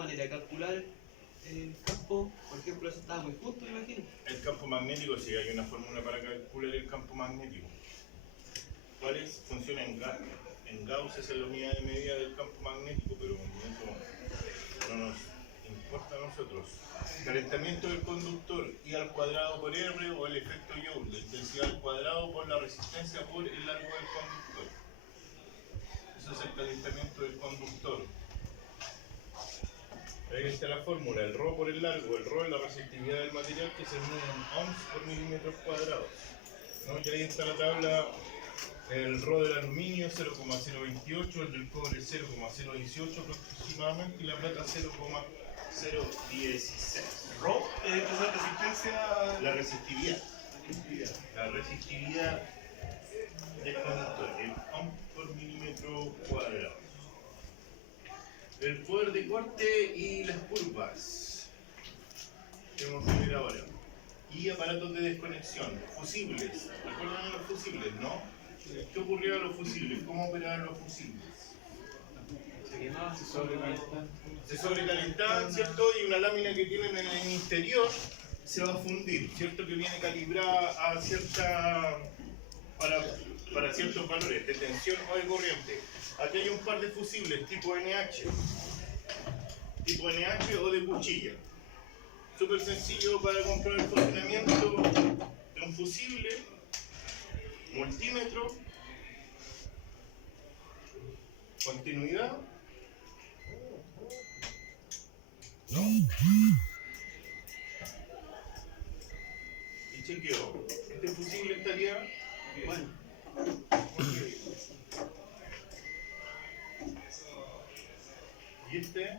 manera de calcular el campo, por ejemplo, eso estaba muy justo, me imagino. El campo magnético, sí, hay una fórmula para calcular el campo magnético. ¿Cuál es? Funciona en Gauss. En Gauss es la unidad de medida del campo magnético, pero eso no nos importa a nosotros. Calentamiento del conductor, I al cuadrado por R, o el efecto Joule, la intensidad al cuadrado por la resistencia por el largo del conductor. Eso es el calentamiento del conductor. Ahí está la fórmula, el ρ por el largo, el ρ es la resistividad del material, que se mide en ohms por milímetros cuadrados, ¿no? Y ahí está la tabla, el ρ del aluminio 0,028, el del cobre 0,018 aproximadamente, y la plata 0,016. ¿Ro? ¿Qué es la resistencia? La resistividad. La resistividad del conductor, el ohm por milímetro cuadrado. El poder de corte y las curvas. Tenemos que ver ahora. Y aparatos de desconexión. Fusibles. ¿Recuerdan los fusibles, no? ¿Qué ocurrió a los fusibles? ¿Cómo operaban los fusibles? Se quemaba, se sobrecalentaba. Se sobrecalentaban, ¿cierto? Y una lámina que tienen en el interior se va a fundir, ¿cierto? Que viene calibrada a cierta... para ciertos valores de tensión o de corriente. Aquí hay un par de fusibles tipo NH o de cuchilla. Súper sencillo para comprobar el funcionamiento de un fusible. Multímetro, continuidad, ¿no? Y chequeo. Este fusible estaría bueno. Y este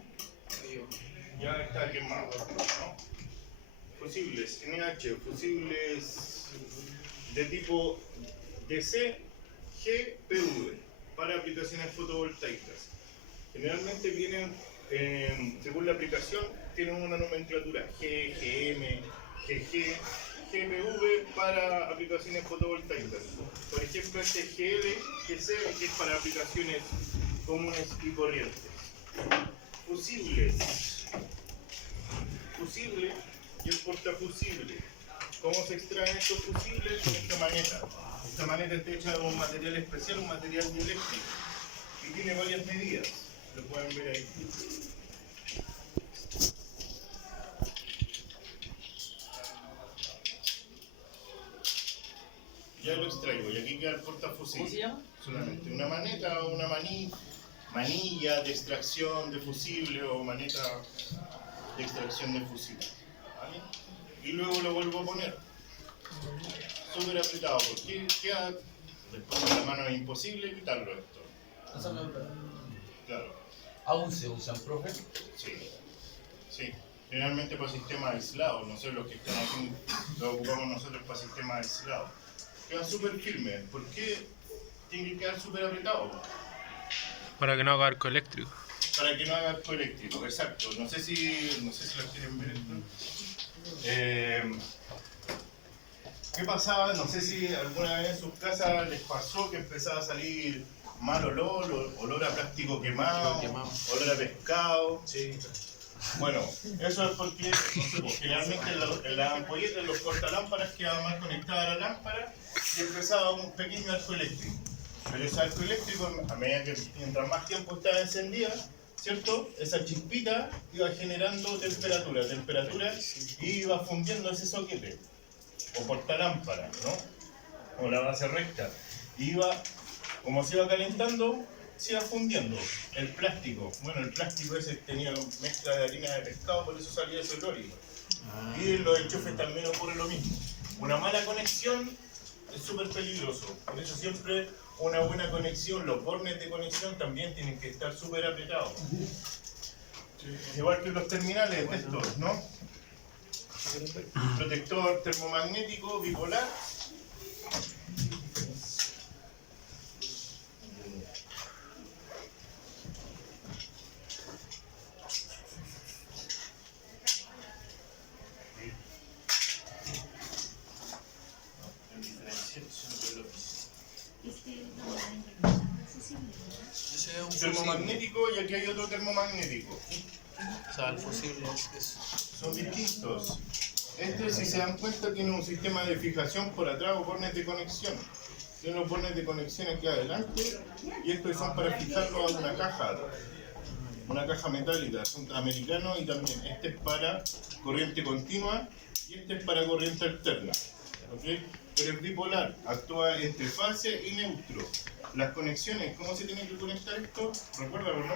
ya está quemado, ¿no? Fusibles NH, fusibles de tipo DC, G, PV para aplicaciones fotovoltaicas. Generalmente vienen, según la aplicación, tienen una nomenclatura G, GM, GG, GMV para aplicaciones fotovoltaicas. Por ejemplo, este GL, GC, que es para aplicaciones comunes y corrientes. Fusibles. Fusible y el portafusible. ¿Cómo se extraen estos fusibles? Con esta maneta. Esta maneta está hecha de un material especial, un material dieléctrico, y tiene varias medidas. Lo pueden ver ahí. Ya lo extraigo, y aquí queda el portafusible. ¿Cómo se llama? Solamente una maneta o una manilla de extracción de fusible o maneta de extracción de fusible. ¿Vale? Y luego lo vuelvo a poner. Súper apretado, porque queda, después de la mano es imposible quitarlo esto. Claro. ¿Aún se usan, profe? Sí. Sí. Generalmente para sistemas aislados, no sé, los que están aquí lo ocupamos nosotros para sistemas aislados. Quedan súper firmes. ¿Por qué tienen que quedar súper apretados? Para que no haga arco eléctrico. Para que no haga arco eléctrico, exacto. No sé si lo quieren ver esto. ¿Qué pasaba? No sé si alguna vez en sus casas les pasó que empezaba a salir mal olor a plástico quemado, olor a pescado. Sí. Bueno, eso es porque, no sé, pues, generalmente en las ampolletas, en los cortalámparas quedaba mal conectada a la lámpara y empezaba un pequeño arco eléctrico. Pero ese arco eléctrico, a medida que mientras más tiempo estaba encendida, ¿cierto? Esa chispita iba generando temperatura y iba fundiendo ese soquete, o portalámpara, ¿no? O la base recta. Como se iba calentando, se iba fundiendo el plástico. Bueno, el plástico ese tenía mezcla de harina de pescado, por eso salía ese olor. Y en los enchufes también ocurre lo mismo. Una mala conexión es súper peligroso. Por eso siempre una buena conexión, los bornes de conexión también tienen que estar súper apretados. Igual que los terminales de estos, ¿no? Protector termomagnético bipolar. Termomagnético, y aquí hay otro termomagnético. O sea, el fusible es... Son distintos. Este, si se dan cuenta, tiene un sistema de fijación por atrás o bornes de conexión. Tiene los bornes de conexión aquí adelante y estos son para fijarlo a una caja metálica, son americanos, y también este es para corriente continua y este es para corriente alterna. ¿Okay? Pero es bipolar, actúa entre fase y neutro. Las conexiones, ¿cómo se tiene que conectar esto? ¿Recuérdalo, no?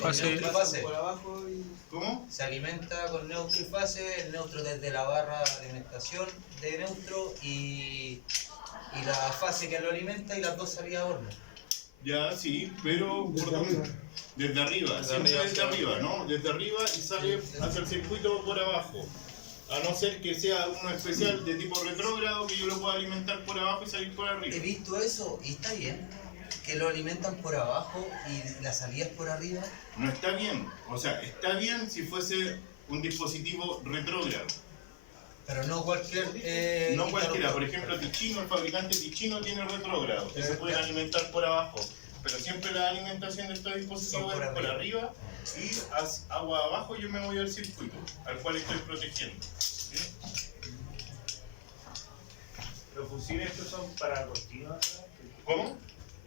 Fase. Fase. Por abajo y... ¿Cómo? Se alimenta con neutro y fase, el neutro desde la barra de alimentación de neutro y la fase que lo alimenta y las dos salidas a horno. Ya, sí, pero ¿por dónde? Desde arriba, siempre desde arriba, ¿no? Desde arriba y sale hacia el circuito por abajo. A no ser que sea uno especial de tipo retrógrado que yo lo pueda alimentar por abajo y salir por He arriba. visto eso y está bien, que lo alimentan por abajo y la salida es por arriba. No está bien, o sea, está bien si fuese un dispositivo retrógrado. Pero no cualquier... No cualquiera, por interruptor. ejemplo, Ticino, el fabricante Ticino tiene retrógrado, que se pueden alimentar por abajo. Pero siempre la alimentación de estos dispositivos es por arriba y agua abajo yo me voy al circuito, al cual estoy protegiendo. ¿Sí? ¿Los fusibles estos son para continua? ¿Cómo?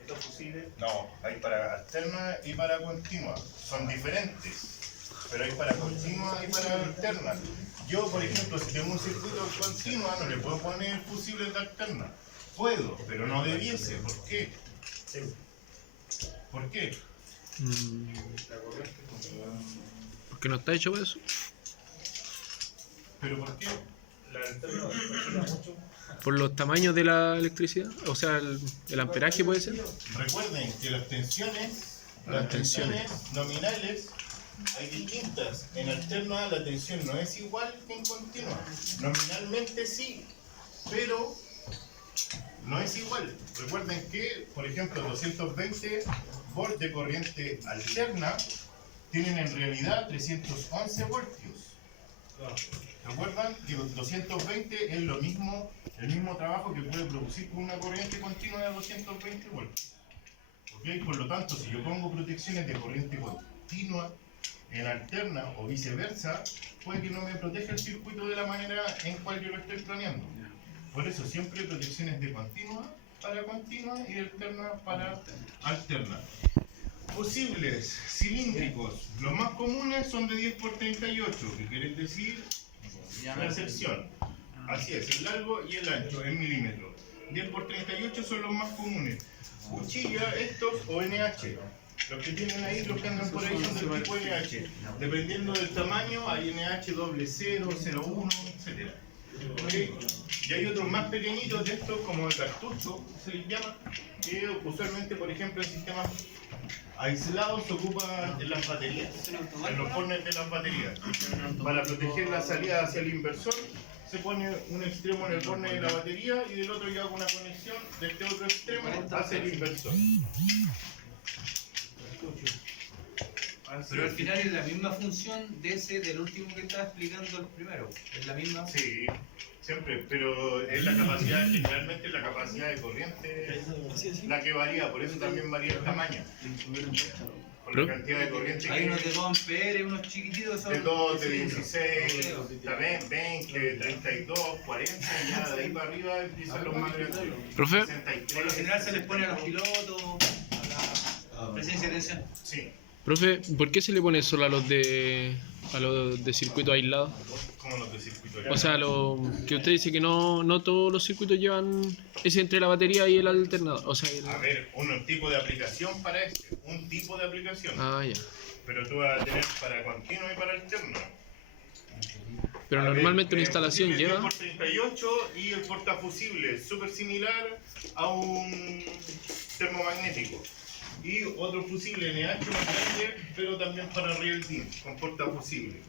¿Estos fusibles? No, hay para alterna y para continua. Son diferentes. Pero hay para continua y para alterna. Yo, por ejemplo, si tengo un circuito continua, no le puedo poner fusibles de alterna. Puedo, pero no debiese. ¿Por qué? ¿Por qué? Porque no está hecho para eso. ¿Pero por qué? La alterna funciona mucho. Por los tamaños de la electricidad. O sea, el amperaje puede ser. Recuerden que las tensiones nominales hay distintas. En alterna la tensión no es igual que en continua. Nominalmente sí, pero no es igual. Recuerden que, por ejemplo, 220 volts de corriente alterna tienen en realidad 311 voltios. ¿Recuerdan que los 220 es lo mismo, el mismo trabajo que puede producir con una corriente continua de 220 voltios? ¿Okay? Por lo tanto, si yo pongo protecciones de corriente continua en alterna o viceversa, puede que no me proteja el circuito de la manera en cual yo lo estoy planeando. Por eso siempre protecciones de continua y de alterna para alterna. Fusibles cilíndricos, los más comunes son de 10 por 38, que quiere decir la sección. Así es, el largo y el ancho en milímetros. 10 por 38 son los más comunes. Cuchilla, estos o NH. Los que tienen ahí, los que andan por ahí son del tipo NH. Dependiendo del tamaño, hay NH doble 0, 01, etc. ¿Okay? Y hay otros más pequeñitos de estos, como el cartucho, se les llama, que usualmente, por ejemplo, en sistemas aislados se ocupan en las baterías, en los bornes de las baterías. Para proteger la salida hacia el inversor, se pone un extremo en el borne de la batería y del otro yo hago una conexión de este otro extremo hacia el inversor. Pero al final es la misma función de ese, del último que estaba explicando el primero. Es la misma. Sí, siempre, pero es la capacidad, generalmente la capacidad de corriente la que varía, por eso también varía el tamaño. Por la cantidad de corriente Hay que unos de 2 amperes, unos chiquititos. de 2, de 16, también 20, 32, 40, ya de ahí para arriba empiezan los más grandes. Profe, 63. Por lo general se les pone a los pilotos, a la presencia de tensión. Sí, profe, ¿por qué se le pone solo a los de circuito aislado? como los de circuito. O sea, que usted dice que no todos los circuitos llevan ese entre la batería y el alternador. O sea, A ver, un tipo de aplicación para este, un tipo de aplicación. ah, ya. Pero tú vas a tener para continuo y para alterno. Pero A ver, normalmente una instalación fusible 10 lleva. por 38 y el portafusible, súper similar a un termomagnético. Y otro fusible NH más grande, pero también para real DIN, con portafusible.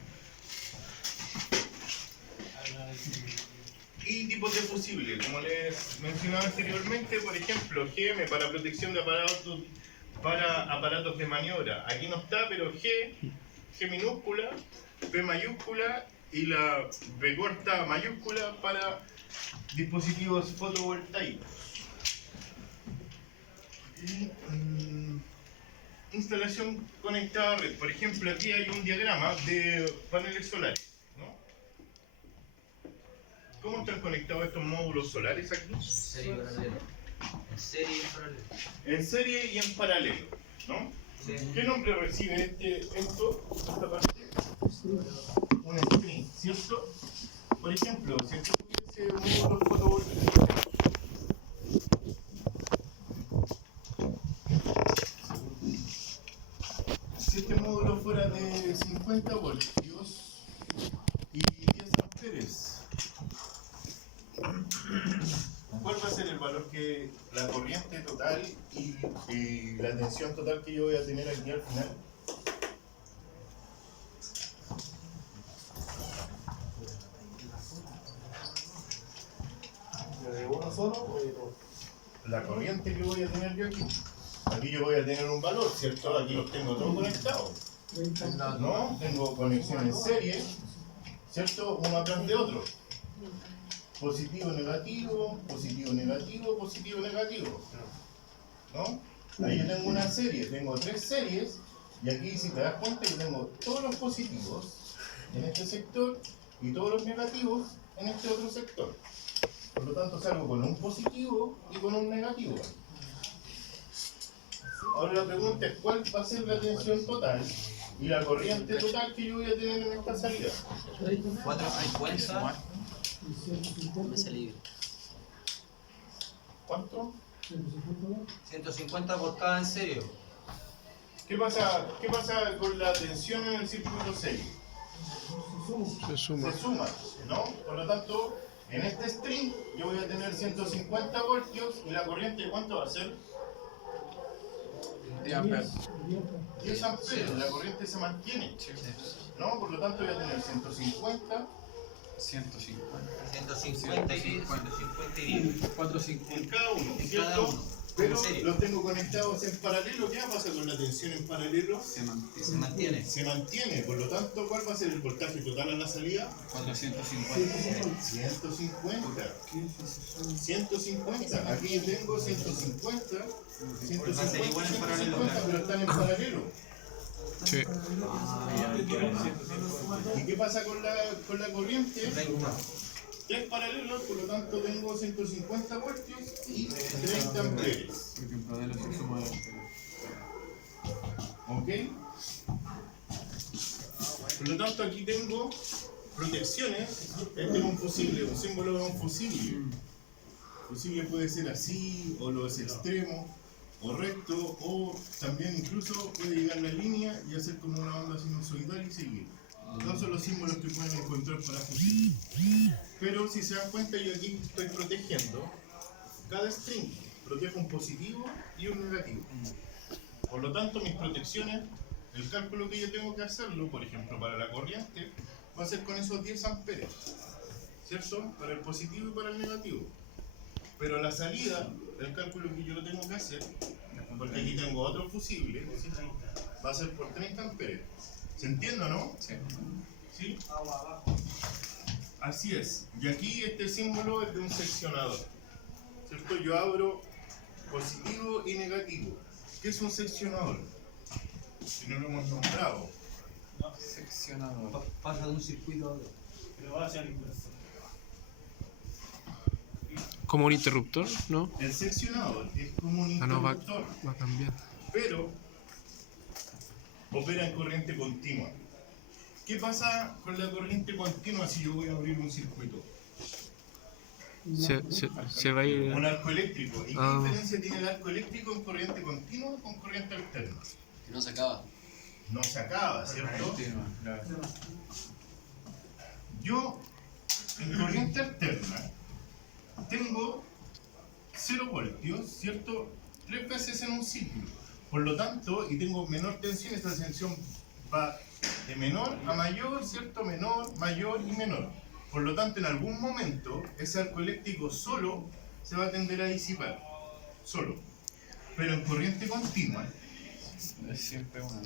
Y tipos de fusible, como les mencionaba anteriormente, por ejemplo, GM para protección de aparatos para aparatos de maniobra. Aquí no está, pero G minúscula, P mayúscula y la B corta mayúscula para dispositivos fotovoltaicos. Y instalación conectada a red. Por ejemplo, aquí hay un diagrama de paneles solares, ¿no? ¿Cómo están conectados estos módulos solares aquí? Serie y paralelo. En serie y en paralelo. En serie y en paralelo, ¿no? Sí. ¿Qué nombre recibe esta parte? Un string, ¿cierto? Por ejemplo, si aquí tuviese un módulo fotovoltaico, si este módulo fuera de 50 voltios y 10 amperes, ¿cuál va a ser el valor que la corriente total y la tensión total que yo voy a tener aquí al final? ¿De uno solo o de dos? La corriente que voy a tener yo aquí. Aquí yo voy a tener un valor, ¿cierto? Aquí los tengo todos conectados. ¿No? Tengo conexión en serie, ¿cierto? Uno atrás de otro. Positivo, negativo, positivo, negativo, positivo, negativo. ¿No? Ahí yo tengo una serie, tengo 3 series, y aquí si te das cuenta yo tengo todos los positivos en este sector y todos los negativos en este otro sector. Por lo tanto salgo con un positivo y con un negativo. Ahora la pregunta es ¿cuál va a ser la tensión total y la corriente total que yo voy a tener en esta salida? 450. Me salí. ¿Cuánto? 150 por cada en serio. ¿Qué pasa con la tensión en el circuito serie? Se suma. Se suma, ¿no? Por lo tanto, en este string yo voy a tener 150 voltios y la corriente ¿cuánto va a ser? 10 amperes. La corriente se mantiene, ¿no? Por lo tanto voy a tener 150 150 y 10. 150 y 10. 450. en cada uno, En ¿cierto? cada uno. Pero En serie. los tengo conectados en paralelo. ¿Qué pasa con la tensión en paralelo? Se mantiene. Se mantiene. Se mantiene, por lo tanto, ¿cuál va a ser el voltaje total a la salida? 450. 150. 150. Aquí tengo 150. 150, Va a ser igual en paralelo. 150, pero están en paralelo. Sí. ¿Y qué pasa con la corriente? 30. 3 paralelos, por lo tanto tengo 150 voltios y 30 amperes. Porque en paralelo se suma el ¿Ok? Por lo tanto aquí tengo protecciones. Este es un fusible, un símbolo de un fusible. Fusible puede ser así, o los extremos, o recto, o también incluso puede llegar la línea y hacer como una onda sinusoidal y seguir. Todos son los símbolos que pueden encontrar para fusible. Pero si se dan cuenta, yo aquí estoy protegiendo cada string. Protejo un positivo y un negativo. Por lo tanto, mis protecciones, el cálculo que yo tengo que hacerlo, por ejemplo, para la corriente, va a ser con esos 10 amperes, ¿cierto? Para el positivo y para el negativo. Pero la salida, el cálculo que yo lo tengo que hacer, porque aquí tengo otro fusible, va a ser por 30 amperes. ¿Se entiende o no? Sí. ¿Sí? Así es. Y aquí este símbolo es de un seccionador, ¿cierto? Yo abro positivo y negativo. ¿Qué es un seccionador? Si no lo hemos nombrado. Seccionador. Pasa de un circuito a otro. Pero va hacia el inversor. Como un interruptor, ¿no? El seccionador es como un Ah, no, va interruptor, a cambiar. pero opera en corriente continua. ¿Qué pasa con la corriente continua si yo voy a abrir un circuito? Se va a ir. Un arco eléctrico. ¿Y qué Ah. diferencia tiene el arco eléctrico en corriente continua con corriente alterna? No se acaba. No se acaba, ¿cierto? Continua, claro. Yo, en corriente alterna, tengo 0 voltios, ¿cierto? 3 veces en un ciclo. Por lo tanto, y tengo menor tensión, esta tensión va de menor a mayor, ¿cierto? Menor, mayor y menor. Por lo tanto, en algún momento, ese arco eléctrico solo se va a tender a disipar. Solo. Pero en corriente continua, Es siempre una.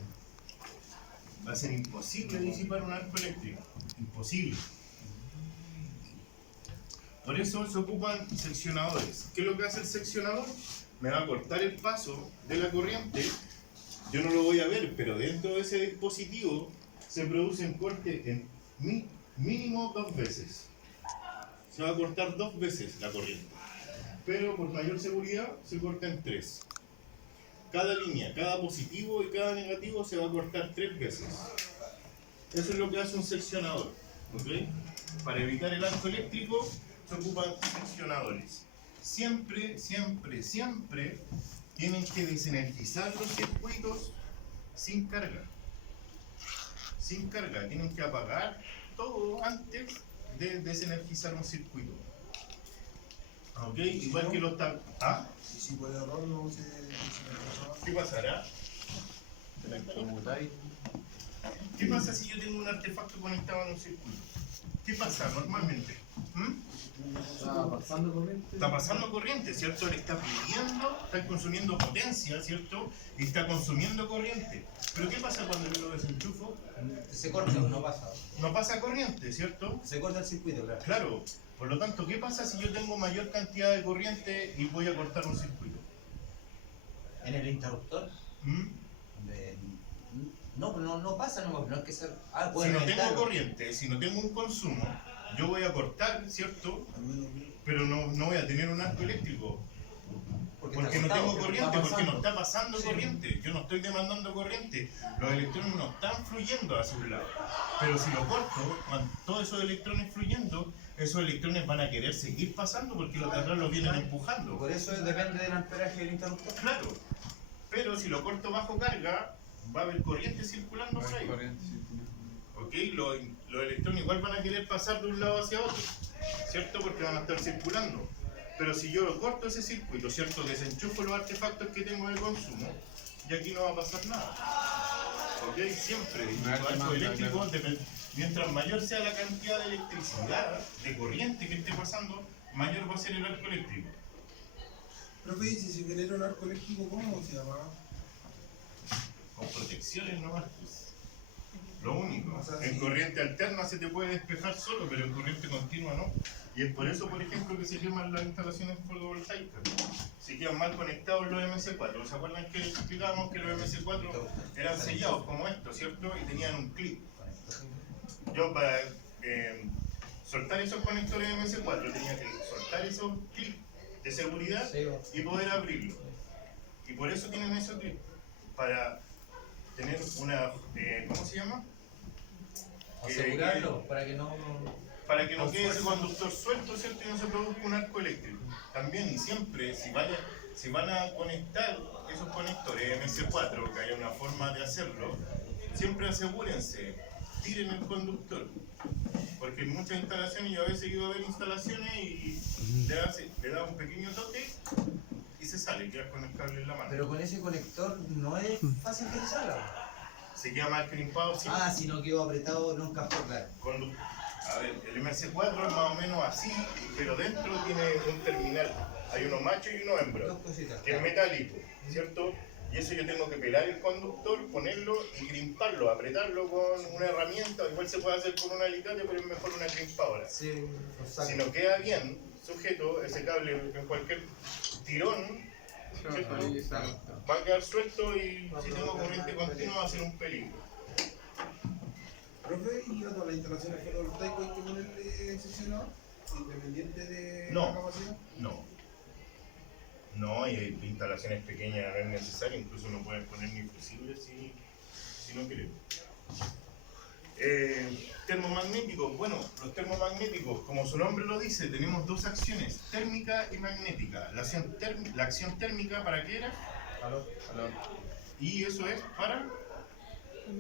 va a ser imposible disipar un arco eléctrico. Imposible. Por eso se ocupan seccionadores. ¿Qué es lo que hace el seccionador? Me va a cortar el paso de la corriente yo no lo voy a ver, pero dentro de ese dispositivo se producen cortes en mínimo 2 veces. Se va a cortar 2 veces la corriente. Pero por mayor seguridad se corta en 3. Cada línea, cada positivo y cada negativo se va a cortar 3 veces. Eso es lo que hace un seccionador. ¿Ok? Para evitar el arco eléctrico se ocupan seccionadores. Siempre, siempre, siempre tienen que desenergizar los circuitos sin carga. Sin carga, tienen que apagar todo antes de desenergizar un circuito. ¿Ok? Igual que los ¿Ah? Y si por error no se ¿Qué pasará? ¿Qué pasa si yo tengo un artefacto conectado en un circuito? ¿Qué pasa normalmente? está pasando corriente. Está pasando corriente, ¿cierto? Le está pidiendo, está consumiendo potencia, ¿cierto? Y está consumiendo corriente. Pero ¿qué pasa cuando yo lo desenchufo? Se corta, no pasa. No pasa corriente, ¿cierto? Se corta el circuito, claro. Claro. Por lo tanto, ¿qué pasa si yo tengo mayor cantidad de corriente y voy a cortar un circuito? En el interruptor, ¿Mm? no pasa, no es que ser. Ah, Si puede no tengo reventar. corriente, si no tengo un consumo, yo voy a cortar, ¿cierto? Pero no voy a tener un arco eléctrico. Porque no está tengo cortado, corriente, está porque no pasando. está pasando corriente. Yo no estoy demandando corriente. Los electrones no están fluyendo hacia un lado. Pero si lo corto, con todos esos electrones fluyendo, esos electrones van a querer seguir pasando porque los de atrás los vienen empujando. Por eso depende del amperaje del interruptor. Claro. Pero si lo corto bajo carga, va a haber corriente circulando por ahí. ¿Ok? Los electrones igual van a querer pasar de un lado hacia otro, ¿cierto? Porque van a estar circulando. Pero si yo corto ese circuito, ¿cierto? Desenchufo los artefactos que tengo de consumo, y aquí no va a pasar nada. ¿Ok? Siempre. Y los arcos eléctricos, mientras mayor sea la cantidad de electricidad, de corriente que esté pasando, mayor va a ser el arco eléctrico. Profe, ¿y si se genera un arco eléctrico, cómo se llama? Con protecciones nomás, pues. Lo único. O sea, En sí. corriente alterna se te puede despejar solo, pero en corriente continua no. Y es por eso, por ejemplo, que se queman las instalaciones fotovoltaicas. Se quedan mal conectados los MC4. ¿Se acuerdan que explicábamos que los MC4 eran sellados como esto, ¿cierto? Y tenían un clip. Yo para soltar esos conectores MC4 tenía que soltar esos clips de seguridad y poder abrirlo. Y por eso tienen esos clips. Para tener una, ¿cómo se llama? Asegurarlo para que no. Para que no Con quede ese fuerza. conductor suelto, ¿cierto? Y no se produzca un arco eléctrico. También y siempre, si van a conectar esos conectores MC4, que haya una forma de hacerlo, siempre asegúrense, tiren el conductor. Porque en muchas instalaciones, yo a veces he ido a ver instalaciones y le da un pequeño toque y se sale, quedas con el cable en la mano. Pero con ese conector no es fácil que se salga. Se queda mal crimpado siempre. Ah, si no quedó apretado, no encajó, claro. A ver, el MC4 es más o menos así, pero dentro tiene un terminal. Hay uno macho y uno hembra, Dos cositas. que es metálico, ¿cierto? Y eso yo tengo que pelar el conductor, ponerlo y crimparlo, apretarlo con una herramienta. Igual se puede hacer con un alicate, pero es mejor una crimpadora. Sí, lo Si saco. no queda bien sujeto, ese cable en cualquier tirón, ¿cierto? Va a quedar suelto y si tengo corriente continua va a ser un peligro. Profe, ¿y a todas las instalaciones fotovoltaicas hay que ponerle seccionador? Independiente de No. la capacidad. No. No, y hay instalaciones pequeñas no es necesario, incluso no puedes poner ni fusibles si no quieres. Termomagnéticos, bueno, los termomagnéticos, como su nombre lo dice, tenemos dos acciones, térmica y magnética. La acción térmica, ¿para qué era? Y eso es para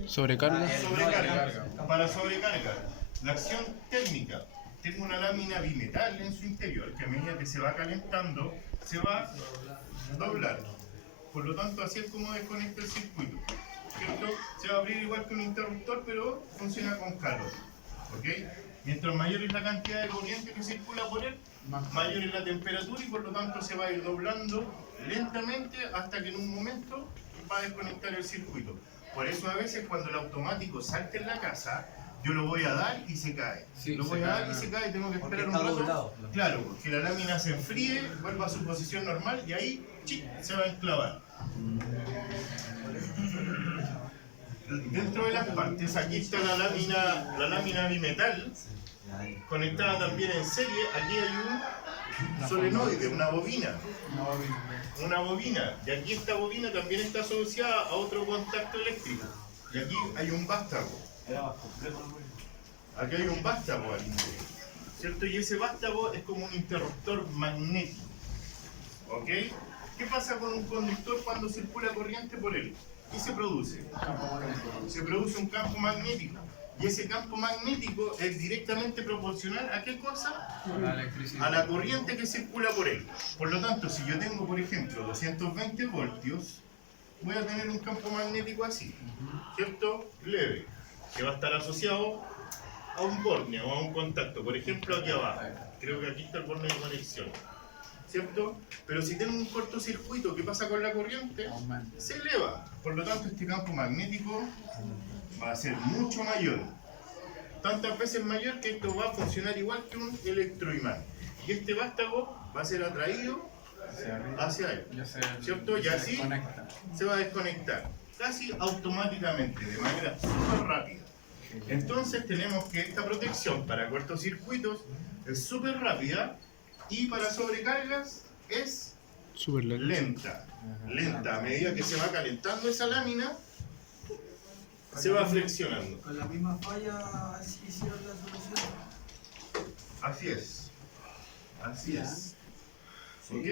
Sobrecarga. sobrecarga. Para sobrecarga. La acción térmica. Tengo una lámina bimetal en su interior que a medida que se va calentando se va a doblar. Por lo tanto, así es como desconecta el circuito. ¿Cierto? Se va a abrir igual que un interruptor, pero funciona con calor. ¿Ok? Mientras mayor es la cantidad de corriente que circula por él, mayor es la temperatura y por lo tanto se va a ir doblando lentamente hasta que en un momento va a desconectar el circuito. Por eso a veces cuando el automático salte en la casa, yo lo voy a dar y se cae. Sí, lo se voy a dar cae. y se cae, tengo que Porque esperar un está rato. doblado. Claro, porque la lámina se enfríe, vuelva a su posición normal y ahí ¡chic!, se va a enclavar. dentro de las partes, aquí está la lámina bimetal, conectada también en serie. Aquí hay un solenoide, una bobina. Y aquí esta bobina también está asociada a otro contacto eléctrico. Y aquí hay un vástago. Aquí hay un vástago aquí, ¿cierto? Y ese vástago es como un interruptor magnético. ¿Ok? ¿Qué pasa con un conductor cuando circula corriente por él? ¿Qué se produce? Se produce un campo magnético. Y ese campo magnético es directamente proporcional a qué cosa? La electricidad. A la corriente que circula por él. Por lo tanto, si yo tengo, por ejemplo, 220 voltios, voy a tener un campo magnético así, ¿cierto? Leve, que va a estar asociado a un borne o a un contacto. Por ejemplo, aquí abajo. Creo que aquí está el borne de conexión, ¿cierto? Pero si tengo un cortocircuito, ¿qué pasa con la corriente? Se eleva. Por lo tanto, este campo magnético va a ser mucho mayor. Tantas veces mayor que esto va a funcionar igual que un electroimán. Y este vástago va a ser atraído hacia él, ¿cierto? Y así se va a desconectar casi automáticamente, de manera súper rápida. Entonces tenemos que esta protección para cortocircuitos es súper rápida y para sobrecargas es Súper lento. lenta. A medida que se va calentando esa lámina, se va flexionando. Con la misma falla hicieron la solución. Así es. ¿Ok?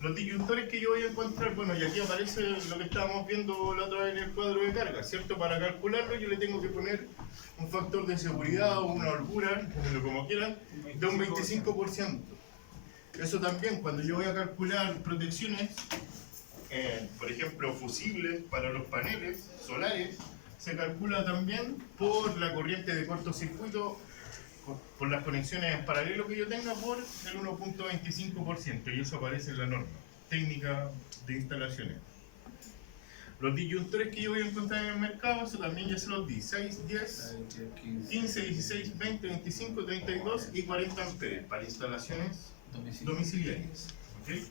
Los disyuntores que yo voy a encontrar, bueno, y aquí aparece lo que estábamos viendo la otra vez en el cuadro de carga, ¿cierto? Para calcularlo yo le tengo que poner un factor de seguridad o una holgura, como quieran, de un 25%. Eso también, cuando yo voy a calcular protecciones, por ejemplo, fusibles para los paneles solares, se calcula también por la corriente de cortocircuito, por las conexiones en paralelo que yo tenga, por el 1.25%, y eso aparece en la norma técnica de instalaciones. Los disyuntores que yo voy a encontrar en el mercado, eso también ya se los di: 6, 10, 15, 16, 20, 25, 32 y 40 amperes para instalaciones domiciliarias. ¿Okay?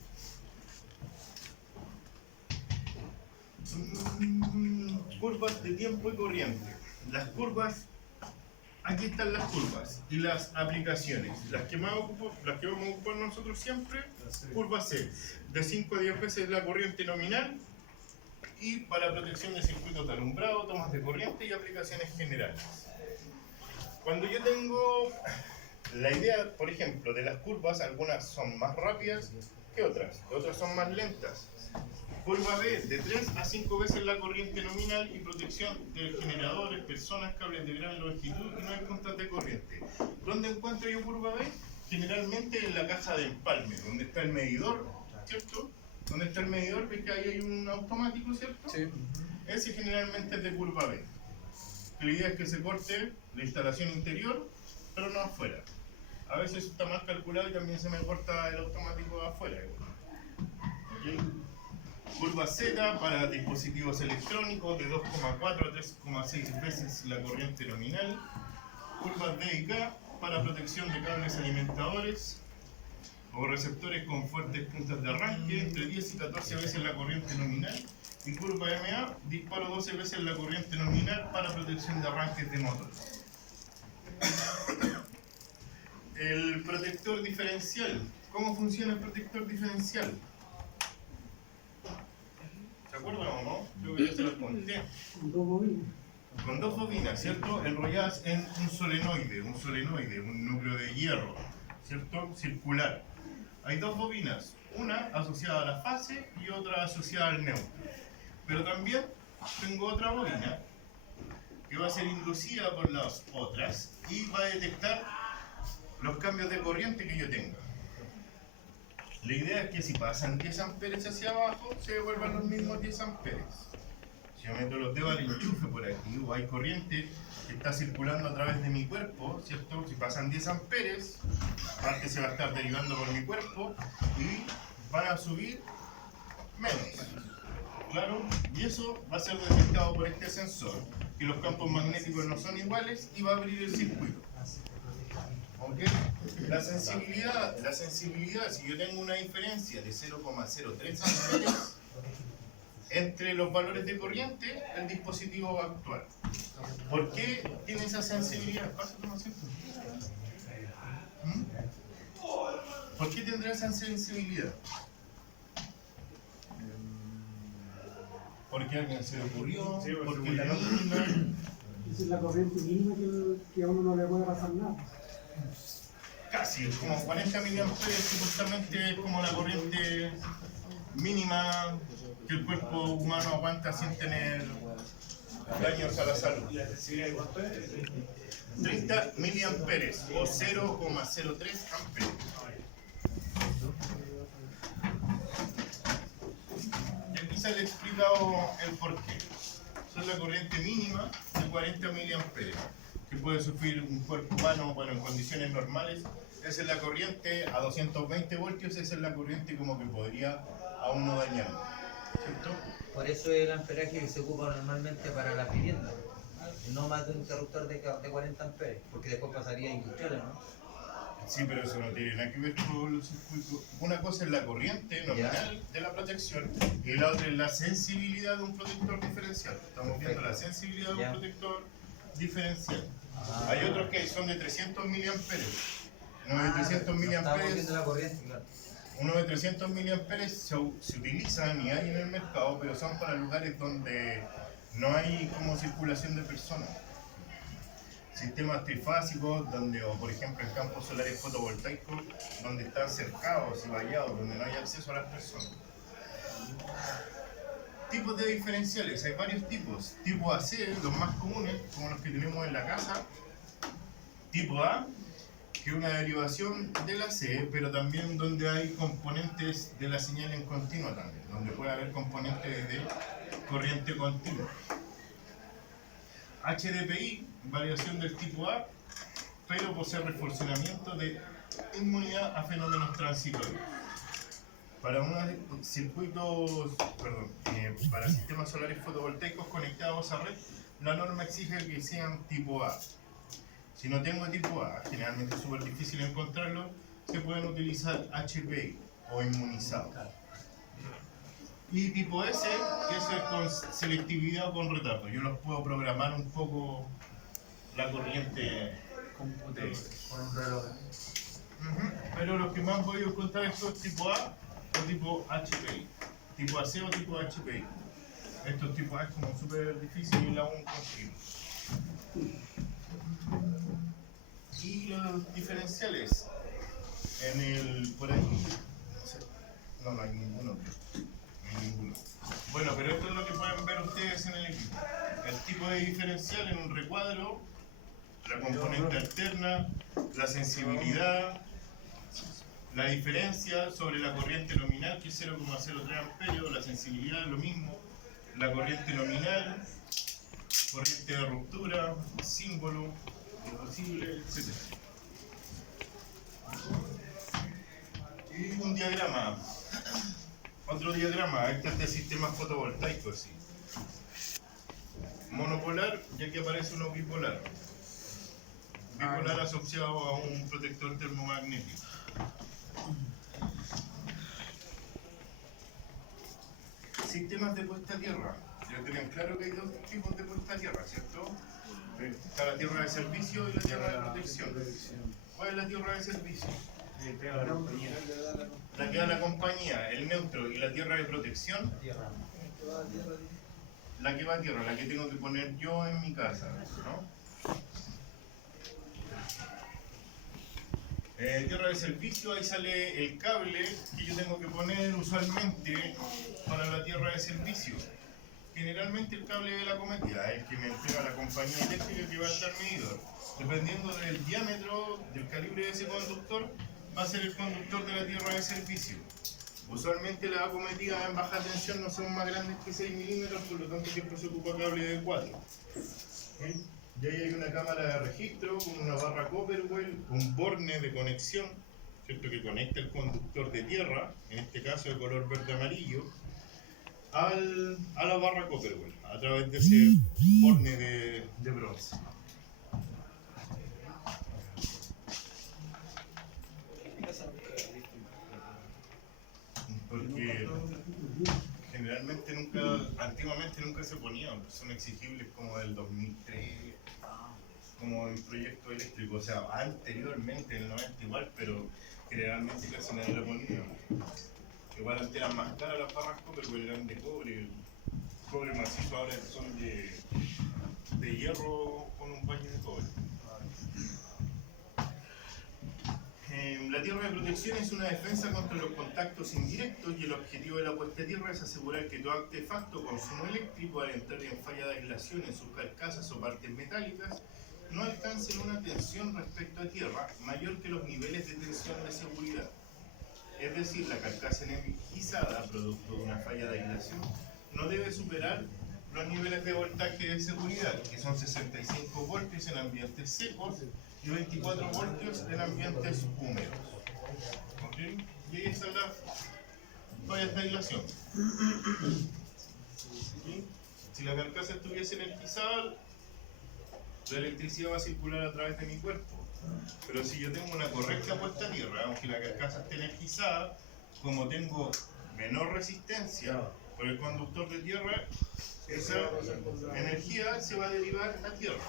Curvas de tiempo y corriente. Las curvas, aquí están las curvas y las aplicaciones. Las que vamos a ocupar nosotros siempre, curva C, de 5 a 10 veces la corriente nominal, y para protección de circuitos de alumbrado, tomas de corriente y aplicaciones generales. Cuando yo tengo la idea, por ejemplo, de las curvas, algunas son más rápidas que otras son más lentas. Curva B, de 3 a 5 veces la corriente nominal y protección de generadores, personas, cables de gran longitud y no hay puntas de corriente. ¿Dónde encuentro yo curva B? Generalmente en la caja de empalme, donde está el medidor, ¿cierto? Donde está el medidor, ves que ahí hay un automático, ¿cierto? Sí. Ese generalmente es de curva B. La idea es que se corte la instalación interior, pero no afuera. A veces está más calculado y también se me corta el automático de afuera. ¿Okay? Curva Z para dispositivos electrónicos de 2,4 a 3,6 veces la corriente nominal. Curvas D y K para protección de cables alimentadores o receptores con fuertes puntas de arranque, entre 10 y 14 veces la corriente nominal. Y curva MA, disparo 12 veces la corriente nominal para protección de arranques de motores. El protector diferencial. ¿Cómo funciona el protector diferencial? ¿Se acuerdan o no? Creo que ya se los conté. Con dos bobinas, ¿cierto? Enrolladas en un solenoide, un núcleo de hierro, ¿cierto? Circular. Hay dos bobinas, una asociada a la fase y otra asociada al neutro. Pero también tengo otra bobina que va a ser inducida por las otras y va a detectar los cambios de corriente que yo tenga. La idea es que si pasan 10 amperes hacia abajo, se devuelvan los mismos 10 amperes. Si yo meto los dedos al enchufe por aquí, o hay corriente que está circulando a través de mi cuerpo, ¿cierto? Si pasan 10 amperes, parte se va a estar derivando por mi cuerpo y van a subir menos. ¿Claro? Y eso va a ser detectado por este sensor, que los campos magnéticos no son iguales y va a abrir el circuito. ¿Ok? La sensibilidad, si yo tengo una diferencia de 0,03 amperes entre los valores de corriente el dispositivo actual. ¿Por qué tiene esa sensibilidad? Pasa como siempre. ¿Mm? ¿Por qué tendrá esa sensibilidad? ¿Porque a alguien se le ocurrió? Sí, por ¿Porque la seguridad. mínima? Esa es la corriente mínima que a uno no le puede pasar nada. Casi, como 40 miliamperes supuestamente es como la corriente mínima que el cuerpo humano aguanta sin tener daños a la salud. ¿Y la sensibilidad de cuánto es? 30 miliamperes o 0,03 amperes. Y aquí se le he explicado el porqué. Esa es la corriente mínima de 40 miliamperes que puede sufrir un cuerpo humano, bueno, en condiciones normales. Esa es la corriente a 220 voltios, esa es la corriente como que podría a uno dañarlo, ¿cierto? Por eso es el amperaje que se ocupa normalmente para la vivienda. No más de un interruptor de 40 amperes, porque después pasaría a industriales, ¿no? Sí, pero eso no tiene nada que ver con los circuitos. Una cosa es la corriente nominal de la protección y la otra es la sensibilidad de un protector diferencial. Estamos viendo la sensibilidad de un Ya. protector diferencial. Hay otros que son de 300 miliamperes. Uno de 300 Estamos miliamperes, viendo la corriente, claro. uno de 300 miliamperes se utilizan y hay en el mercado, pero son para lugares donde no hay como circulación de personas. Sistemas trifásicos, donde, o por ejemplo en campos solares fotovoltaicos, donde están cercados y vallados, donde no hay acceso a las personas. Tipos de diferenciales, hay varios tipos. Tipo AC, los más comunes, como los que tenemos en la casa. Tipo A, que es una derivación del AC, pero también donde hay componentes de la señal en continua también, donde puede haber componentes de corriente continua. HDPI, variación del tipo A, pero posee reforzamiento de inmunidad a fenómenos transitorios. Para para sistemas solares fotovoltaicos conectados a red, la norma exige que sean tipo A. Si no tengo tipo A, generalmente es súper difícil encontrarlo, se pueden utilizar HPI o inmunizados. Y tipo S, que eso es con selectividad o con retardo. Yo los puedo programar un poco la corriente Con un reloj. Pero los que más voy a encontrar son tipo A o tipo HPI. Tipo AC o tipo HPI. Estos tipos A es como súper difícil aún conseguir. Y los diferenciales. Por ahí. No hay ninguno. Ninguno. Bueno, pero esto es lo que pueden ver ustedes en el equipo. El tipo de diferencial en un recuadro, la componente alterna, la sensibilidad, la diferencia sobre la corriente nominal, que es 0,03 amperios, la sensibilidad es lo mismo, la corriente nominal, corriente de ruptura, símbolo, lo posible, etc. Y un diagrama. Otro diagrama, este es de sistemas fotovoltaicos, sí. Monopolar, ya que aparece uno bipolar. Bipolar asociado a un protector termomagnético. Sistemas de puesta a tierra. Ya tienen claro que hay dos tipos de puesta a tierra, ¿cierto? Está la tierra de servicio y la tierra de protección. ¿Cuál es la tierra de servicio? La que da la compañía, el neutro, y la tierra de protección. La que va a tierra, la que tengo que poner yo en mi casa, ¿no? Tierra de servicio, ahí sale el cable que yo tengo que poner usualmente para la tierra de servicio. Generalmente el cable de la cometida es el que me entrega la compañía eléctrica que va a estar medidor. Dependiendo del diámetro, del calibre de ese conductor, va a ser el conductor de la tierra de servicio. Usualmente las acometidas en baja tensión no son más grandes que 6 milímetros, por lo tanto siempre se ocupa cable de 4. ¿Sí? Y ahí hay una cámara de registro con una barra Copperwell, un borne de conexión, ¿cierto? Que conecta el conductor de tierra, en este caso de color verde-amarillo, a la barra Copperwell, a través de ese borne de bronce. Porque generalmente generalmente nunca, antiguamente nunca se ponían, son exigibles como del 2003, como en proyectos eléctricos, o sea, anteriormente, en el 90 igual, pero generalmente casi nadie lo ponía. Igual antes eran más caras las barras Copper, porque eran de cobre macizo, ahora son de hierro con un baño de cobre. La tierra de protección es una defensa contra los contactos indirectos y el objetivo de la puesta a tierra es asegurar que todo artefacto o consumo eléctrico al entrar en falla de aislación en sus carcasas o partes metálicas no alcancen una tensión respecto a tierra mayor que los niveles de tensión de seguridad. Es decir, la carcasa energizada, producto de una falla de aislación, no debe superar los niveles de voltaje de seguridad, que son 65 voltios en ambientes secos y 24 voltios en ambientes húmedos. ¿Ok? Y ahí están las fallas de aislación. ¿Ok? Si la carcasa estuviese energizada, la electricidad va a circular a través de mi cuerpo. Pero si yo tengo una correcta puesta a tierra, aunque la carcasa esté energizada, como tengo menor resistencia por el conductor de tierra, esa energía se va a derivar a tierra.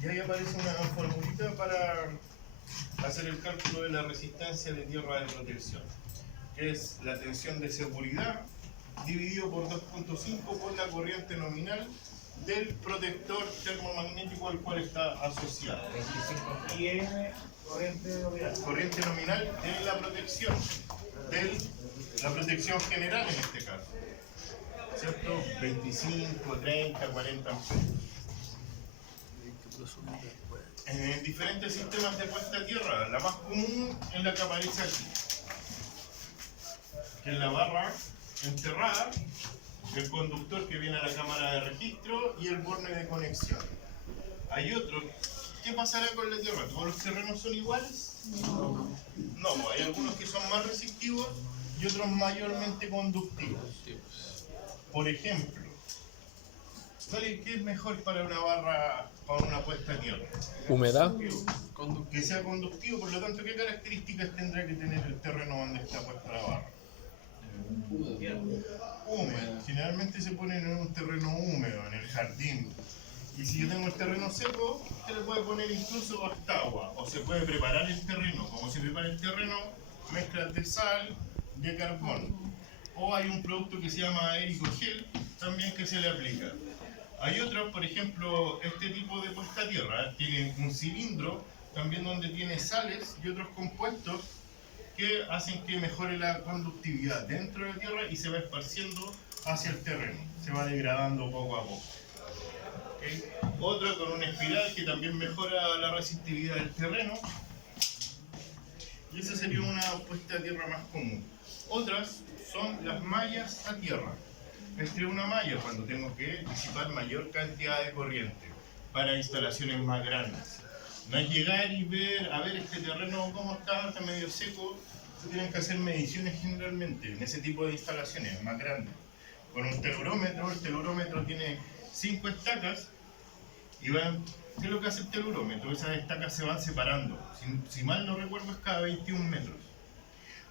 Y ahí aparece una formulita para hacer el cálculo de la resistencia de tierra de protección, que es la tensión de seguridad dividido por 2.5 por la corriente nominal del protector termomagnético al cual está asociado. 25. Y M, corriente nominal. Corriente nominal de la protección, la protección general en este caso, ¿cierto? 25, 30, 40 amperios. En diferentes sistemas de puesta a tierra, la más común es la que aparece aquí, que es la barra enterrada, el conductor que viene a la cámara de registro y el borne de conexión. Hay otro. ¿Qué pasará con la tierra? ¿Todos los terrenos son iguales? No, hay algunos que son más resistivos y otros mayormente conductivos. Por ejemplo, ¿qué es mejor para una barra, para una puesta a tierra? Humedad. Que sea conductivo, por lo tanto, ¿qué características tendrá que tener el terreno donde está puesta la barra? Húmedo. Generalmente se ponen en un terreno húmedo, en el jardín. Y si yo tengo el terreno seco, se le puede poner incluso hasta agua. O se puede preparar el terreno. Como se prepara el terreno, mezclas de sal, de carbón. O hay un producto que se llama Aericogel, también que se le aplica. Hay otros, por ejemplo, este tipo de puesta a tierra, tiene un cilindro, también donde tiene sales y otros compuestos que hacen que mejore la conductividad dentro de la tierra y se va esparciendo hacia el terreno, se va degradando poco a poco. ¿Okay? Otro con una espiral que también mejora la resistividad del terreno, y esa sería una puesta a tierra más común. Otras son las mallas a tierra. Entre una malla cuando tengo que disipar mayor cantidad de corriente para instalaciones más grandes. No es llegar y ver, a ver este terreno cómo está medio seco. Se tienen que hacer mediciones generalmente en ese tipo de instalaciones más grandes. Con un telurómetro, el telurómetro tiene 5 estacas y van, ¿qué es lo que hace el telurómetro? Esas estacas se van separando. Si mal no recuerdo es cada 21 metros.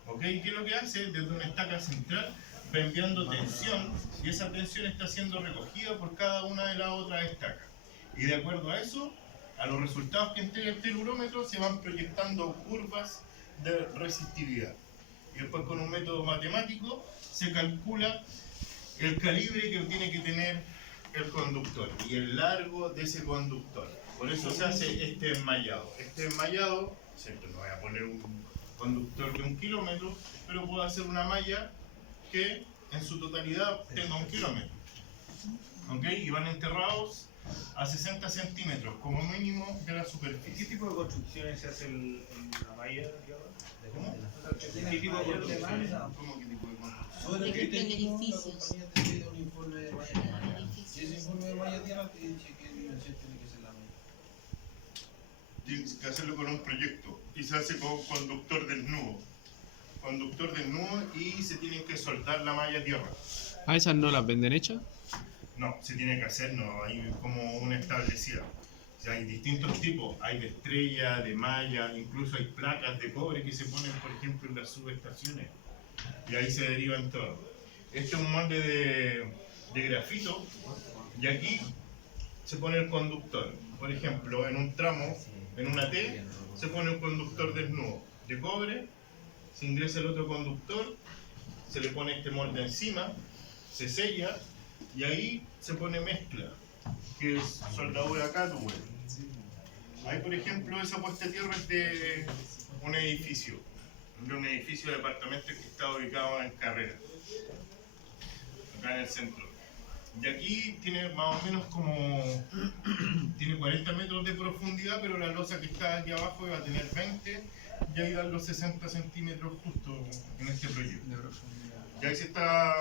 ¿Ok? ¿Qué es lo que hace? Desde una estaca central va enviando tensión y esa tensión está siendo recogida por cada una de las otras estacas. Y de acuerdo a eso, a los resultados que entrega el telurómetro se van proyectando curvas de resistividad. Y después con un método matemático se calcula el calibre que tiene que tener el conductor y el largo de ese conductor. Por eso se hace este enmallado. Este enmallado, ¿cierto? No voy a poner un conductor de 1 kilómetro, pero puedo hacer una malla que en su totalidad tenga 1 kilómetro. ¿Ok? Y van enterrados a 60 centímetros como mínimo de la ¿Qué superficie. tipo de construcciones se hace en la malla de tierra? ¿Cómo? ¿Qué tipo de construcciones? ¿Cómo qué tipo de construcción? Sobre el que En técnico, la edificios. compañía te pide un informe de malla tierra. Si ese Edificios. informe de malla tierra te dice qué dimensión tiene que ser la malla. Tienes que hacerlo con un proyecto y se hace con conductor desnudo. Conductor desnudo y se tienen que soltar la malla tierra. ¿A esas no las venden hechas? No, se tiene que hacer, no, hay como una establecida. sea, hay distintos tipos, hay de estrella, de malla, incluso hay placas de cobre que se ponen, por ejemplo, en las subestaciones. Y ahí se derivan todo. Este es un molde de grafito y aquí se pone el conductor. Por ejemplo, en un tramo, en una T, se pone un conductor desnudo de cobre, se ingresa el otro conductor, se le pone este molde encima, se sella y ahí se pone mezcla, que es soldadura cátode. Ahí, por ejemplo, esa puesta de tierra es de un edificio de departamentos que está ubicado en Carrera, acá en el centro. Y aquí tiene más o menos como tiene 40 metros de profundidad, pero la losa que está aquí abajo va a tener 20 y ahí dan los 60 centímetros justo en este proyecto. Y ahí se está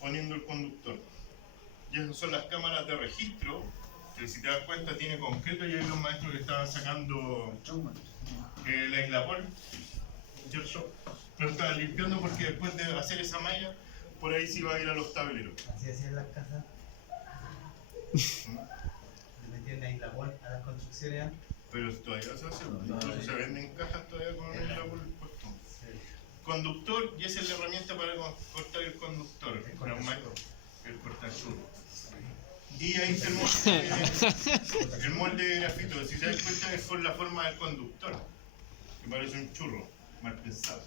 poniendo el conductor. Y esas son las cámaras de registro, que si te das cuenta tiene concreto y hay los maestros que estaban sacando la islapol, ¿cierto? Lo estaban limpiando porque después de hacer esa malla, por ahí se iba a ir a los tableros. Así hacían las casas. Le metían ahí la bolsa a las construcciones antes. Pero todavía se hace, incluso se venden cajas todavía con el islapol puesto. Conductor, y esa es la herramienta para cortar el conductor, el cortachurro. Y ahí está el molde de grafito. Si te das cuenta es por la forma del conductor, que parece un churro, mal pensado.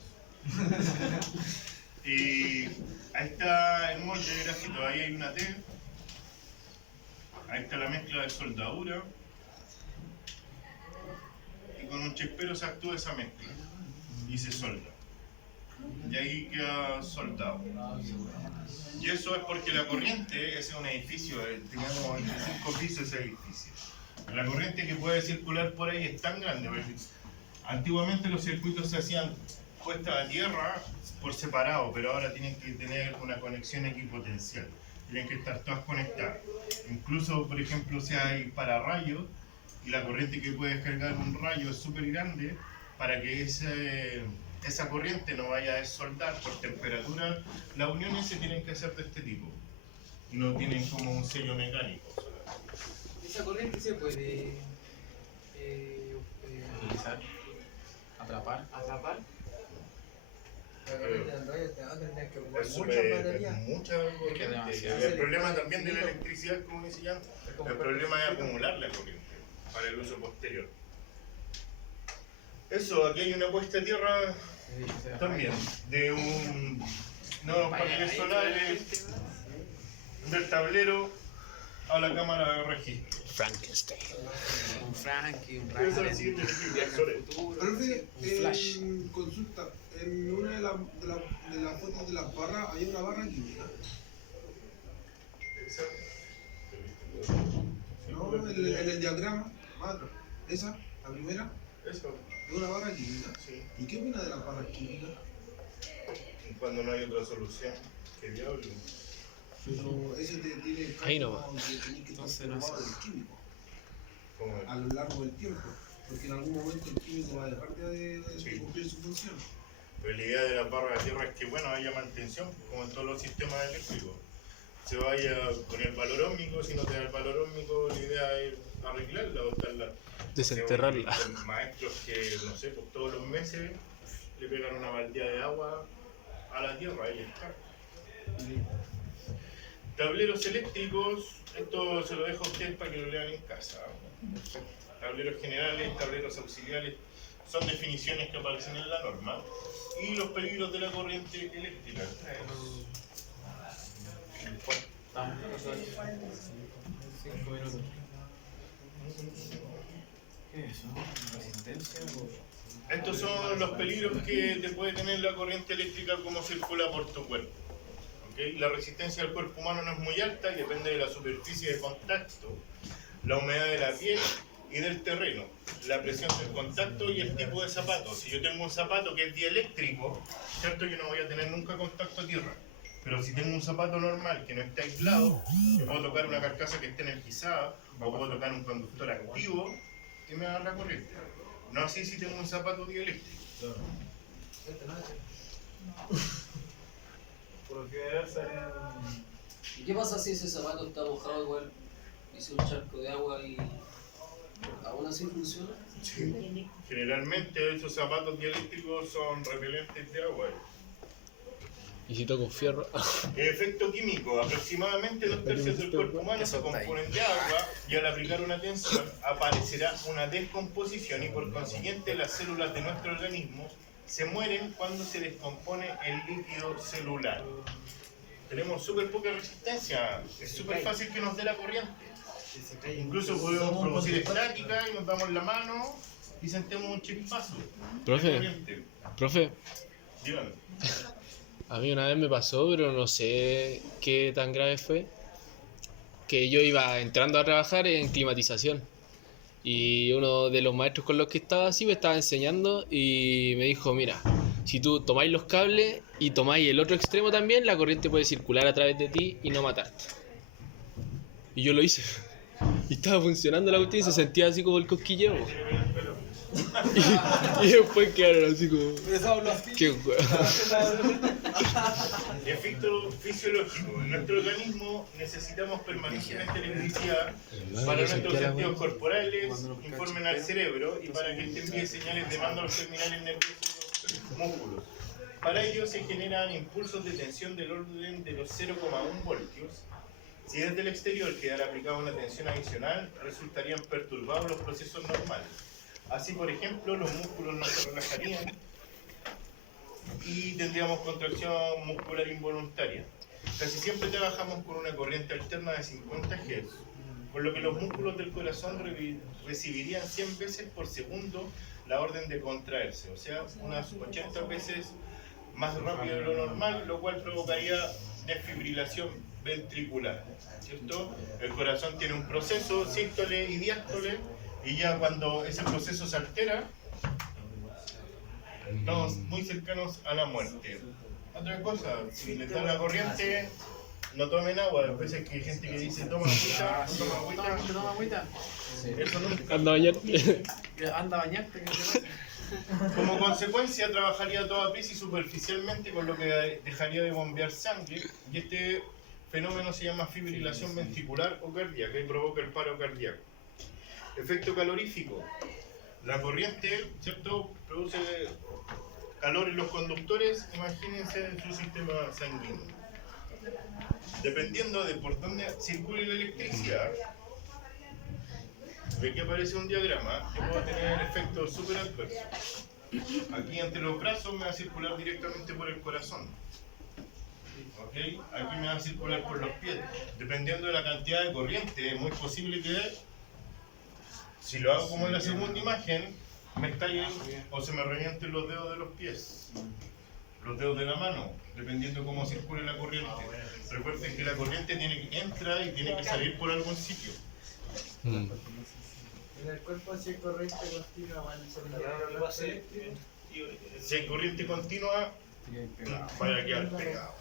Y ahí está el molde de grafito, ahí hay una T, ahí está la mezcla de soldadura, y con un chispero se actúa esa mezcla y se solda. Y ahí queda soldado. Y eso es porque la corriente, ese es un edificio, tenemos 25 pisos ese edificio. La corriente que puede circular por ahí es tan grande, porque antiguamente los circuitos se hacían puestas a tierra por separado, pero ahora tienen que tener una conexión equipotencial. Tienen que estar todas conectadas. Incluso, por ejemplo, si hay pararrayos y la corriente que puede descargar un rayo es súper grande, para que esa corriente no vaya a desoldar por temperatura, las uniones se tienen que hacer de este tipo y no tienen como un sello mecánico. Esa corriente se puede Utilizar, atrapar. atrapar. La corriente del rayo te va a tener que ocupar Es muchas baterías. mucha corriente. demasiado. El problema también de la electricidad, como decía, el problema es acumular la corriente para el uso posterior. Eso, aquí hay una puesta de tierra también de unos paneles solares del tablero a la cámara de registro. Frankenstein. Un Frankie, un Eso es el Ryan, siguiente equipo, viaje Sole. al futuro. Profe, flash. consulta, en una de las fotos de las barras hay una barra química. No, en el diagrama, macro. Esa, la primera, Eso, es una barra química. sí. ¿Y qué opina de las barras químicas? Cuando no hay otra solución, ¿qué diablo? Pero ese tiene el Ahí no cálculo de que tenés que estar Entonces no preocupado sé. del químico Como a lo largo del tiempo. Porque en algún momento el químico va a dejar de Sí. cumplir su función. Pero la idea de la barra de tierra es que, bueno, haya mantención, como en todos los sistemas eléctricos. Se vaya con el valor óhmico, si no te da el valor óhmico, la idea es arreglarla o darla. Desenterrarla. Hay maestros que, no sé, pues todos los meses le pegan una baldía de agua a la tierra, ahí está. Tableros eléctricos, esto se lo dejo a ustedes para que lo lean en casa. Tableros generales, tableros auxiliares, son definiciones que aparecen en la norma. Y los peligros de la corriente eléctrica. Estos son los peligros que te puede tener la corriente eléctrica como circula por tu cuerpo. ¿Ok? La resistencia del cuerpo humano no es muy alta y depende de la superficie de contacto, la humedad de la piel y del terreno, la presión del contacto y el tipo de zapato. Si yo tengo un zapato que es dieléctrico, ¿cierto? Yo no voy a tener nunca contacto a tierra. Pero si tengo un zapato normal que no está aislado, yo puedo tocar una carcasa que esté energizada, o puedo tocar un conductor activo que me da la corriente. No así si tengo un zapato dieléctrico. Por lo general salen. ¿Y qué pasa si ese zapato está mojado igual? Hice un charco de agua y ¿Aún así funciona? Sí. Generalmente esos zapatos dieléctricos son repelentes de agua. Y si toco fierro. Efecto químico. Aproximadamente 2/3 del cuerpo humano se componen de agua y al aplicar una tensión aparecerá una descomposición y por consiguiente las células de nuestro organismo se mueren cuando se descompone el líquido celular. Tenemos súper poca resistencia. Es súper fácil que nos dé la corriente. Incluso podemos producir estática y nos damos la mano y sentimos un chispazo. Profe, Dígame. a mí una vez me pasó, pero no sé qué tan grave fue, que yo iba entrando a trabajar en climatización y uno de los maestros con los que estaba así me estaba enseñando y me dijo, mira, si tú tomáis los cables y tomáis el otro extremo también, la corriente puede circular a través de ti y no matarte. Y yo lo hice. Y estaba funcionando la cuestión y se sentía así como el cosquilleo. Y después quedaron así como... ¡Qué huevo! Efecto fisiológico. En nuestro organismo necesitamos permanentemente electricidad para nuestros sentidos corporales, informen al cerebro y para que éste envíe señales de mando a los terminales nerviosos y los músculos. Para ello se generan impulsos de tensión del orden de los 0,1 voltios. Si desde el exterior quedara aplicada una tensión adicional, resultarían perturbados los procesos normales. Así, por ejemplo, los músculos no se relajarían y tendríamos contracción muscular involuntaria. Casi siempre trabajamos con una corriente alterna de 50 Hz, por lo que los músculos del corazón recibirían 100 veces por segundo la orden de contraerse, o sea, unas 80 veces más rápido de lo normal, lo cual provocaría desfibrilación ventricular, ¿cierto? El corazón tiene un proceso, sístole y diástole, y ya cuando ese proceso se altera, estamos muy cercanos a la muerte. Otra cosa, si les da la corriente, no tomen agua. Después hay gente que dice, toma agüita, toma agüita. Eso nunca. Anda a bañarte. Anda a bañarte, ¿qué te pasa? Como consecuencia, trabajaría a toda prisa y superficialmente, con lo que dejaría de bombear sangre, y este fenómeno se llama fibrilación ventricular o cardíaca y provoca el paro cardíaco. Efecto calorífico. La corriente, ¿cierto?, produce calor en los conductores, imagínense en su sistema sanguíneo. Dependiendo de por dónde circule la electricidad, ve que aparece un diagrama que puede tener efectos súper adversos. Aquí entre los brazos me va a circular directamente por el corazón. ¿Ok? Aquí me va a circular por los pies. Dependiendo de la cantidad de corriente, es muy posible que, si lo hago como en la segunda imagen, me estallen o se me revienten los dedos de los pies, los dedos de la mano, dependiendo de cómo circule la corriente. Recuerden que la corriente entra y tiene que salir por algún sitio. En el cuerpo si hay corriente continua, Si hay corriente continua, vaya a quedar pegado.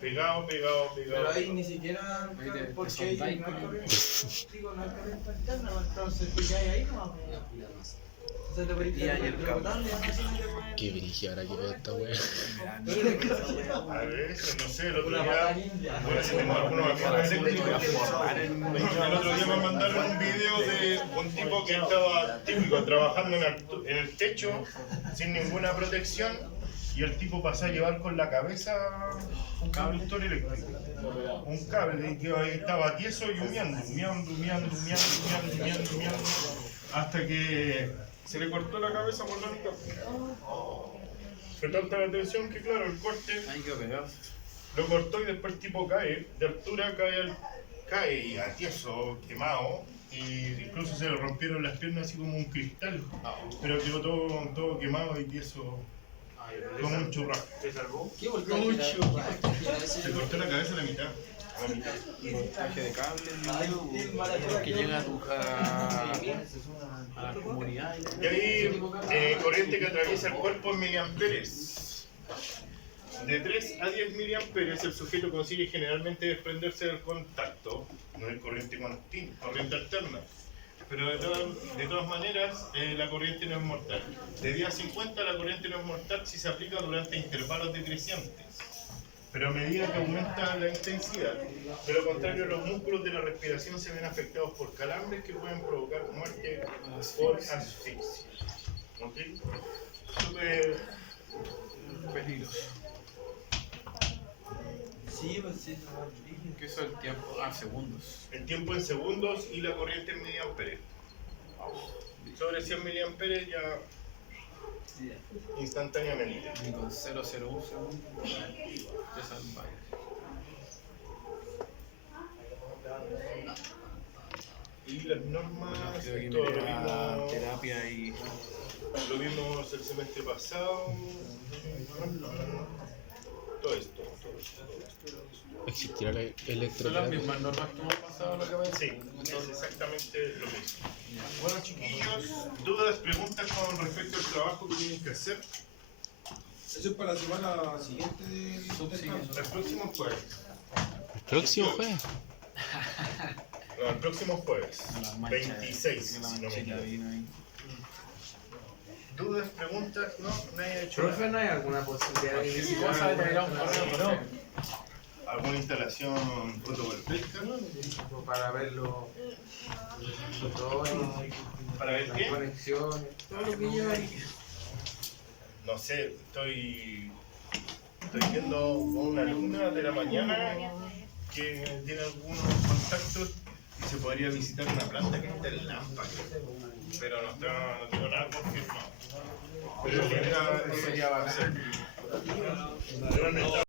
Pegado. Pero ahí ni siquiera, porque ahí no hay corriente, digo, no hay corriente alterna, entonces tú ya hay ahí nomás. Qué brillo ahora que veo esta wea. A ver, no sé, el otro día, bueno, si tengo algunos amigos eléctricos, el otro día me mandaron un video de un tipo que estaba típico trabajando en el techo sin ninguna protección y el tipo pasó a llevar con la cabeza un conductor eléctrico, un cable que ahí estaba tieso y humeando, hasta que se le cortó la cabeza por la mitad. Fue tanta la tensión que, claro, el corte lo cortó y después el tipo cae, de altura cae y a tieso, quemado, y incluso se le rompieron las piernas así como un cristal, pero quedó todo quemado y tieso, como un churrasco. ¿Te salvó? ¿Qué voltaje? Se cortó la cabeza a la mitad. Voltaje de cable, que llega a la comunidad. Y hay corriente que atraviesa el cuerpo en miliamperes. De 3 a 10 miliamperes el sujeto consigue generalmente desprenderse del contacto. No es corriente continua, corriente alterna. Pero de todas maneras, la corriente no es mortal. De 10 a 50 la corriente no es mortal si se aplica durante intervalos decrecientes. pero a medida que aumenta la intensidad. De lo contrario, los músculos de la respiración se ven afectados por calambres que pueden provocar muerte por asfixia. ¿Ok? Súper Peligroso. Sí, pues sí. ¿Qué es el tiempo? Segundos. el tiempo en segundos y la corriente en miliamperes. Sobre 100 miliamperes ya instantáneamente. Ni con 001 segundos. Te salváis. Y las normas, Creo que esto me da terapia y. lo vimos el semestre pasado. Todo esto. Existirá la ¿Son las electroterapia. mismas normas que hemos pasado lo que va a Sí, es exactamente lo mismo. Bueno, chiquillos, dudas, preguntas con respecto al trabajo que tienen que hacer. Eso es para la semana siguiente del Subsiguiente. El próximo jueves. El próximo jueves. No, el próximo jueves. La mancha 26, de- la si no me manchita equivoco. vino ahí. ¿Dudas, preguntas? No, nadie ha hecho Profe, nada. ¿no hay alguna posibilidad de Si cosa, le dirá un correo, profe. ¿Alguna instalación fotovoltaica? para ver los botones, ¿Para ver las qué? conexiones, todo lo que lleva ahí? No sé, estoy viendo con una alumna de la mañana que tiene algunos contactos y se podría visitar una planta que está en Lampa, pero no tengo nada confirmado. Pero la idea Sería bacán. es